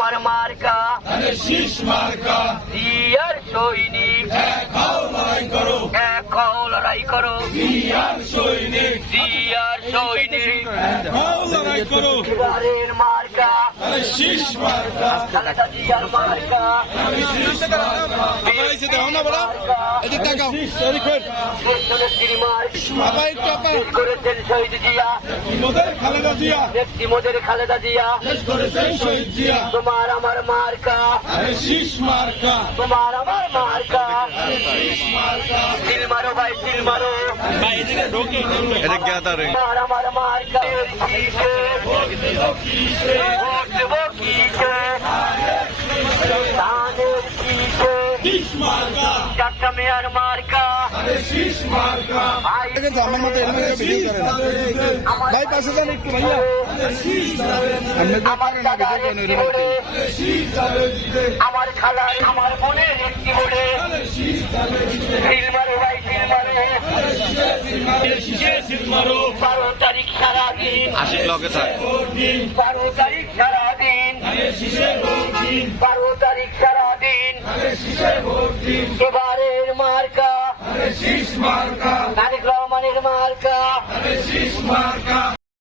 আমার মার্কা শীষ মার্কা জিয়ার সৈনিক এক হও লড়াই করো এক হও লড়াই করো জিয়ার সৈনিক জিয়ার সৈনিক এক হও লড়াই করো এবারের মার্কা শীষ মার্কা খালেদা জিয়ার মার্কা শীষ মার্কা এসে দেখো না বড় এদিক তাকাও দেশনেত্রী মার্কা বাবা একটু আপা শেষ করেছেন শহীদ জিয়া মোদের খালেদা জিয়া নেত্রী মোদের খালেদা জিয়া শেষ করেছেন শহীদ জিয়া তোমার আমার মার্কা শীষ মার্কা তোমার আমার মার্কা শীষ মার্কা তিল মারো ভাই তিল মারো এটা জ্ঞাতা রে তোমার আমার মার্কা কিসে ভোট দেবো কিসে ধানের কিসে শীষ মার্কা চারটা মেয়ার মার্কা শীষ মার্কা ভাই কিন্তু আমার মতো এরকম একটা ভিডিও করে না ভাই পাশে যান একটু ভাইয়া আমার দাদার একটি বলে আমার খালার আমার বোনের একটি বলে তিল মারো ভাই তিল মারো 12 তারিখ সারাদিন আশিক লগে থাক 12 তারিখ সারাদিন 12 তারিখ সারাদিন এবারের মার্কা শীষ মার্কা